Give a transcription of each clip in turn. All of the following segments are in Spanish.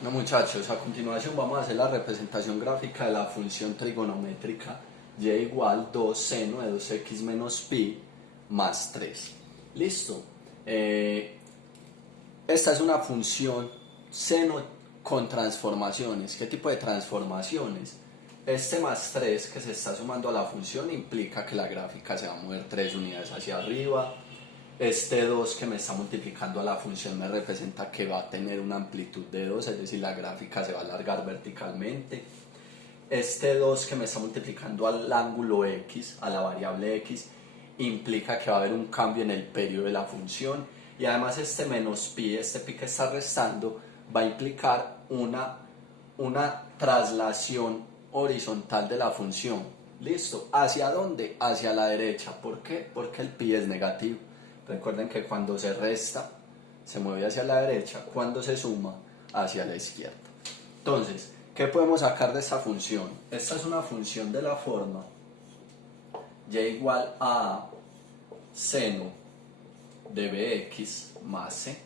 Bueno, muchachos, a continuación vamos a hacer la representación gráfica de la función trigonométrica y igual 2 seno de 2x menos pi más 3. ¿Listo? Esta es una función seno con transformaciones. ¿Qué tipo de transformaciones? Este más 3 que se está sumando a la función implica que la gráfica se va a mover 3 unidades hacia arriba. Este 2 que me está multiplicando a la función me representa que va a tener una amplitud de 2, es decir, la gráfica se va a alargar verticalmente. Este 2 que me está multiplicando al ángulo x, a la variable x, implica que va a haber un cambio en el periodo de la función. Y además este menos pi, este pi que está restando, va a implicar una traslación horizontal de la función. ¿Listo? ¿Hacia dónde? Hacia la derecha. ¿Por qué? Porque el pi es negativo. Recuerden que cuando se resta, se mueve hacia la derecha, cuando se suma, hacia la izquierda. Entonces, ¿qué podemos sacar de esta función? Esta es una función de la forma y igual a seno de bx más c.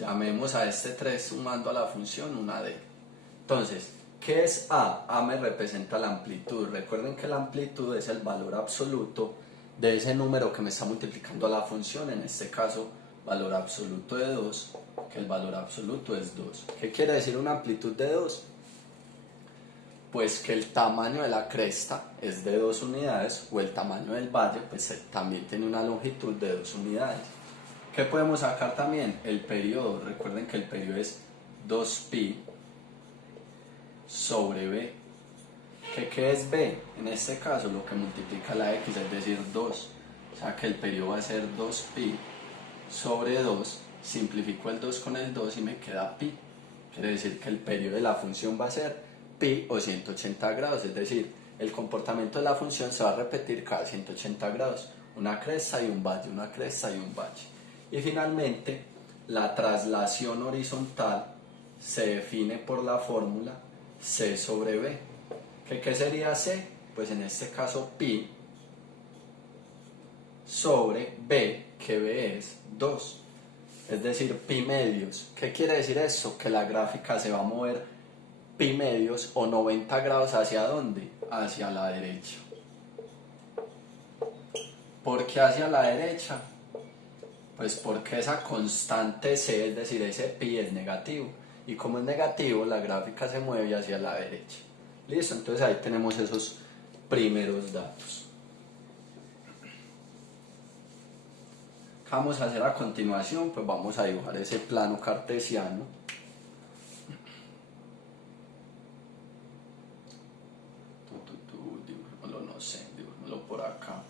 Llamemos a este 3 sumando a la función una d. Entonces, ¿qué es a? A me representa la amplitud. Recuerden que la amplitud es el valor absoluto de ese número que me está multiplicando a la función, en este caso valor absoluto de 2, que el valor absoluto es 2. ¿Qué quiere decir una amplitud de 2? Pues que el tamaño de la cresta es de 2 unidades, o el tamaño del valle pues también tiene una longitud de 2 unidades. ¿Qué podemos sacar también? El periodo. Recuerden que el periodo es 2pi sobre b. ¿Qué es b? En este caso lo que multiplica la x, es decir 2. O sea que el periodo va a ser 2pi sobre 2. Simplifico el 2 con el 2 y me queda pi. Quiere decir que el periodo de la función va a ser pi o 180 grados. Es decir, el comportamiento de la función se va a repetir cada 180 grados. Una cresta y un valle, una cresta y un valle. Y finalmente, la traslación horizontal se define por la fórmula c sobre b. ¿Qué sería c? Pues en este caso pi sobre b, que b es 2. Es decir, pi medios. ¿Qué quiere decir eso? Que la gráfica se va a mover pi medios o 90 grados ¿hacia dónde? Hacia la derecha. ¿Por qué hacia la derecha? Pues porque esa constante c, es decir, ese pi es negativo. Y como es negativo, la gráfica se mueve hacia la derecha. Listo, entonces ahí tenemos esos primeros datos. ¿Qué vamos a hacer a continuación? Pues vamos a dibujar ese plano cartesiano. Dibujémoslo, no sé, dibujémoslo por acá.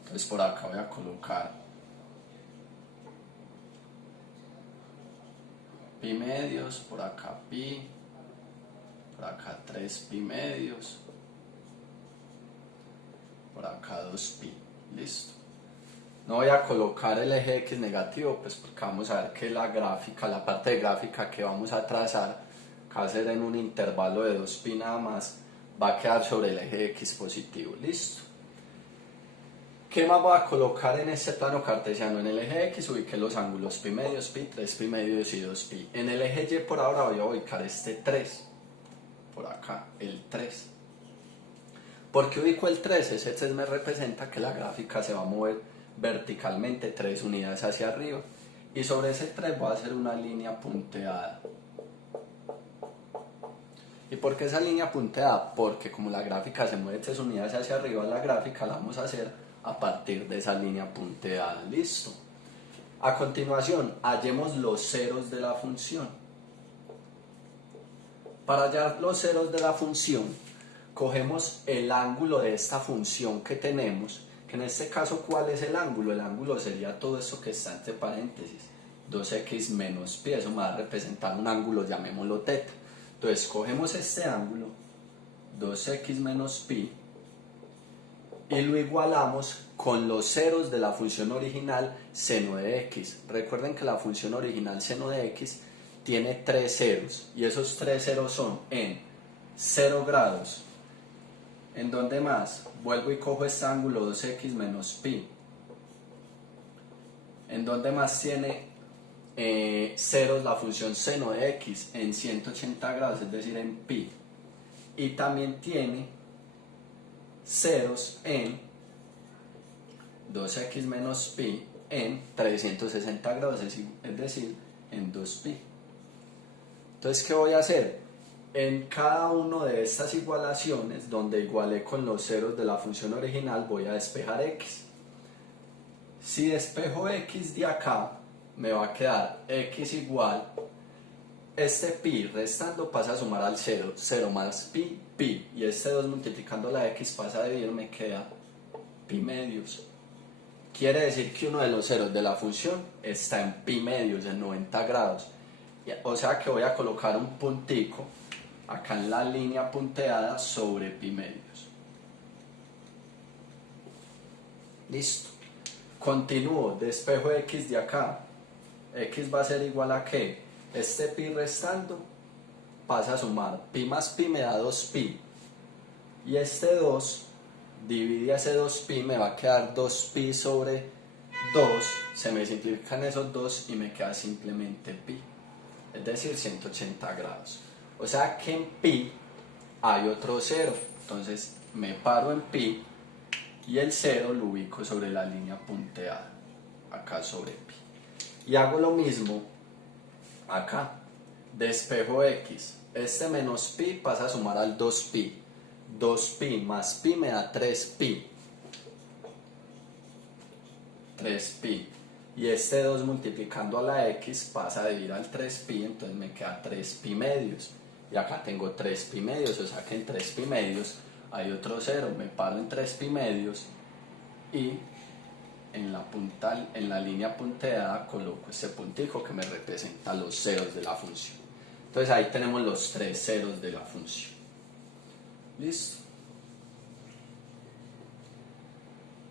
Entonces por acá voy a colocar pi medios, por acá pi, por acá 3 pi medios, por acá 2 pi. Listo. No voy a colocar el eje x negativo, pues porque vamos a ver que la gráfica, la parte de gráfica que vamos a trazar, que va a ser en un intervalo de 2 pi nada más, va a quedar sobre el eje x positivo. Listo. ¿Qué más voy a colocar en este plano cartesiano? En el eje x ubiqué los ángulos pi medios, pi, 3 pi medios y 2 pi. En el eje y por ahora voy a ubicar este 3. Por acá, el 3. ¿Por qué ubico el 3? Ese 3 me representa que la gráfica se va a mover verticalmente 3 unidades hacia arriba. Y sobre ese 3 voy a hacer una línea punteada. ¿Y por qué esa línea punteada? Porque como la gráfica se mueve 3 unidades hacia arriba, la gráfica la vamos a hacer a partir de esa línea punteada. Listo. A continuación, hallemos los ceros de la función. Para hallar los ceros de la función, cogemos el ángulo de esta función que tenemos, que en este caso, ¿cuál es el ángulo? El ángulo sería todo esto que está entre paréntesis, 2x menos pi, eso me va a representar un ángulo, llamémoslo teta. Entonces, cogemos este ángulo, 2x menos pi, y lo igualamos con los ceros de la función original seno de x. Recuerden que la función original seno de x tiene 3 ceros, y esos 3 ceros son en 0 grados, ¿En dónde más? Vuelvo y cojo este ángulo 2x menos pi. ¿En dónde más tiene ceros la función seno de x? En 180 grados, es decir, en pi. Y también tiene ceros en 2x menos pi en 360 grados, es decir, en 2pi. Entonces, ¿qué voy a hacer? En cada una de estas igualaciones, donde igualé con los ceros de la función original, voy a despejar x. Si despejo x de acá, me va a quedar x igual, este pi restando pasa a sumar al 0, 0 más pi, pi, y este 2 multiplicando la x pasa a dividir, me queda pi medios. Quiere decir que uno de los ceros de la función está en pi medios, en 90 grados. O sea que voy a colocar un puntico acá en la línea punteada sobre pi medios. Listo. Continúo, despejo x de acá. X va a ser igual a ¿qué? Este pi restando pasa a sumar. Pi más pi me da 2pi. Y este 2 divide ese 2pi, me va a quedar 2pi sobre 2. Se me simplifican esos 2 y me queda simplemente pi. Es decir, 180 grados. O sea que en pi hay otro 0. Entonces me paro en pi y el 0 lo ubico sobre la línea punteada, acá sobre pi. Y hago lo mismo acá. Despejo x. Este menos pi pasa a sumar al 2pi. 2pi más pi me da 3pi. 3pi. Y este 2 multiplicando a la x pasa a dividir al 3pi, entonces me queda 3pi medios. Y acá tengo 3pi medios, o sea que en 3pi medios hay otro 0. Me paro en 3pi medios y en la línea punteada coloco este puntico que me representa los ceros de la función. Entonces ahí tenemos los 3 ceros de la función. ¿Listo?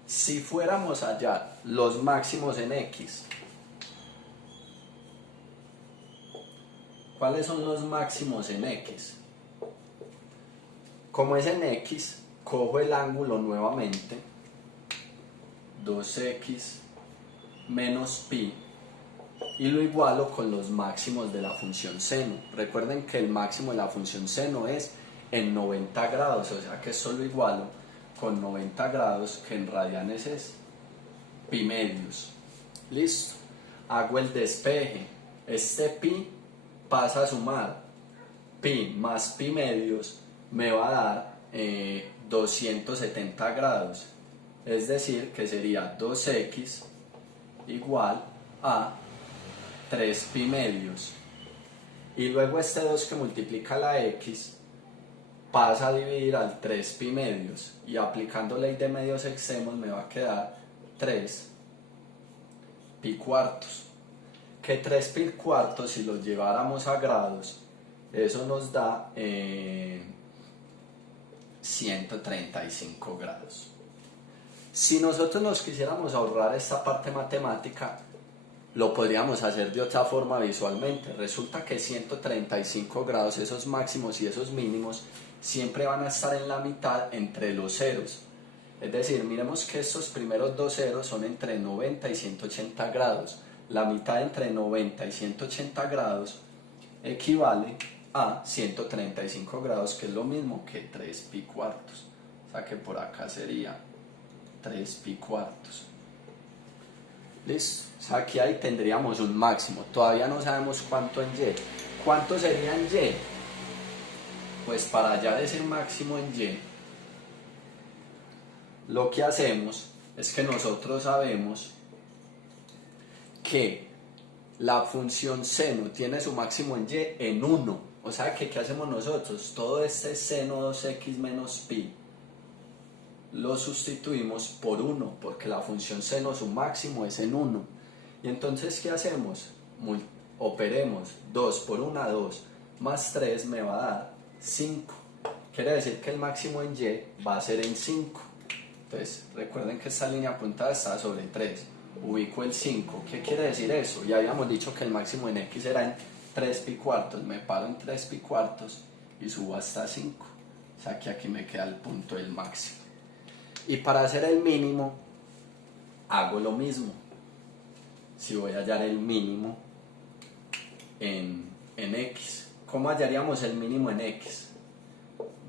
Si fuéramos a hallar los máximos en x, ¿cuáles son los máximos en x? Como es en x, cojo el ángulo nuevamente, 2x menos pi, y lo igualo con los máximos de la función seno. Recuerden que el máximo de la función seno es en 90 grados, o sea que esto lo igualo con 90 grados, que en radianes es pi medios. Listo. Hago el despeje. Este pi pasa a sumar. Pi más pi medios me va a dar 270 grados. Es decir, que sería 2x igual a 3pi medios. Y luego este 2 que multiplica la x pasa a dividir al 3pi medios, y aplicando ley de medios extremos me va a quedar 3pi cuartos. Que 3pi cuartos, si los lleváramos a grados, eso nos da 135 grados. Si nosotros nos quisiéramos ahorrar esta parte matemática, lo podríamos hacer de otra forma visualmente. Resulta que 135 grados, esos máximos y esos mínimos, siempre van a estar en la mitad entre los ceros. Es decir, miremos que estos primeros dos ceros son entre 90 y 180 grados. La mitad entre 90 y 180 grados equivale a 135 grados, que es lo mismo que 3pi cuartos. O sea que por acá sería 3pi cuartos. Listo. O sea, aquí ahí tendríamos un máximo. Todavía no sabemos cuánto en y. ¿Cuánto sería en y? Pues para hallar ese máximo en y, lo que hacemos es que nosotros sabemos que la función seno tiene su máximo en y en 1. O sea que, ¿qué hacemos nosotros? Todo este seno 2x menos pi lo sustituimos por 1, porque la función seno su máximo es en 1. Y entonces, ¿qué hacemos? Operemos 2 por 1, 2, más 3 me va a dar 5. Quiere decir que el máximo en y va a ser en 5. Entonces, recuerden que esta línea apuntada está sobre 3. Ubico el 5. ¿Qué quiere decir eso? Ya habíamos dicho que el máximo en x era en 3pi cuartos. Me paro en 3pi cuartos y subo hasta 5. O sea que aquí me queda el punto del máximo. Y para hacer el mínimo, hago lo mismo. Si voy a hallar el mínimo en X, ¿cómo hallaríamos el mínimo en X?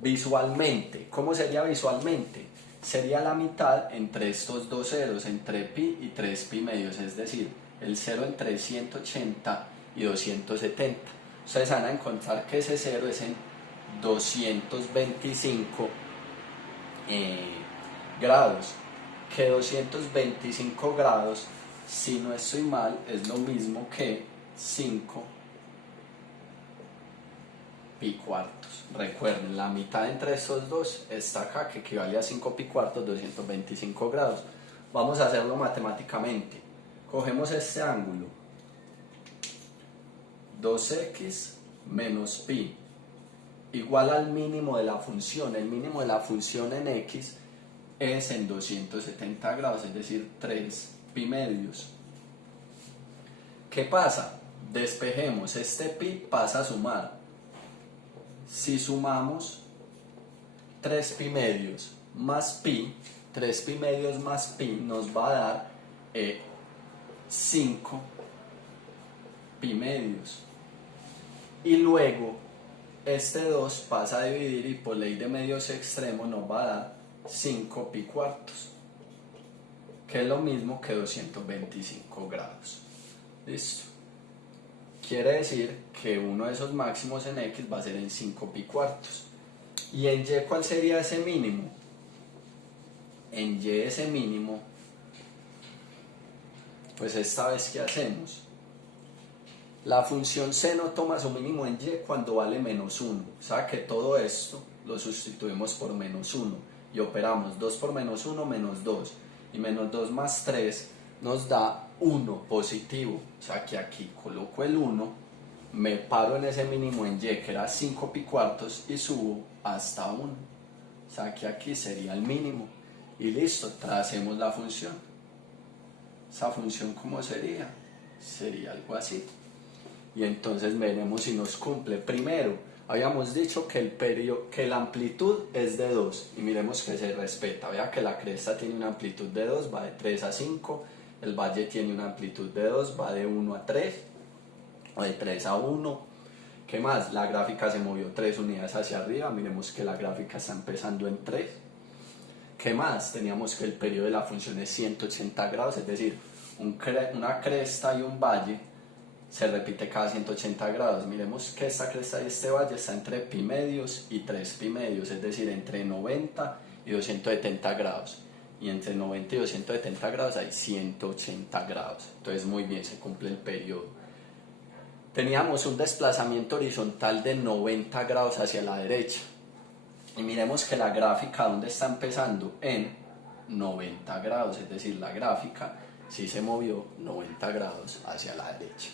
Visualmente, ¿cómo sería visualmente? Sería la mitad entre estos dos ceros, entre pi y 3 pi medios, es decir, el cero entre 180 y 270. Ustedes van a encontrar que ese cero es en 225 grados, que 225 grados, si no estoy mal, es lo mismo que 5 pi cuartos. Recuerden, la mitad entre estos dos está acá, que equivale a 5 pi cuartos, 225 grados. Vamos a hacerlo matemáticamente. Cogemos este ángulo, 2x menos pi, igual al mínimo de la función. El mínimo de la función en x es en 270 grados, es decir, 3 pi medios. ¿Qué pasa? Despejemos, este pi pasa a sumar. Si sumamos 3 pi medios más pi, 3 pi medios más pi nos va a dar 5 pi medios. Y luego este 2 pasa a dividir y por ley de medios extremos nos va a dar 5 pi cuartos, que es lo mismo que 225 grados. Listo. Quiere decir que uno de esos máximos en X va a ser en 5 pi cuartos. ¿Y en Y cuál sería ese mínimo? En Y ese mínimo, pues esta vez ¿qué hacemos? La función seno toma su mínimo en Y cuando vale menos 1. O sea que todo esto lo sustituimos por menos 1 y operamos 2 por menos 1, menos 2. Y menos 2 más 3 nos da 1 positivo. O sea que aquí coloco el 1, me paro en ese mínimo en Y que era 5 pi cuartos y subo hasta 1. O sea que aquí sería el mínimo. Y listo, tracemos la función. Esa función ¿cómo sería? Sería algo así. Y entonces veremos si nos cumple. Primero, habíamos dicho que la amplitud es de 2 y miremos que se respeta. Vea que la cresta tiene una amplitud de 2, va de 3 a 5. El valle tiene una amplitud de 2, va de 1 a 3 o de 3 a 1. ¿Qué más? La gráfica se movió 3 unidades hacia arriba. Miremos que la gráfica está empezando en 3. ¿Qué más? Teníamos que el periodo de la función es 180 grados, es decir, una cresta y un valle se repite cada 180 grados. Miremos que esta cresta y este valle está entre pi medios y 3 pi medios, es decir, entre 90 y 270 grados. Y entre 90 y 270 grados hay 180 grados. Entonces muy bien, se cumple el periodo. Teníamos un desplazamiento horizontal de 90 grados hacia la derecha. Y miremos que la gráfica, ¿dónde está empezando? En 90 grados, es decir, la gráfica sí se movió 90 grados hacia la derecha.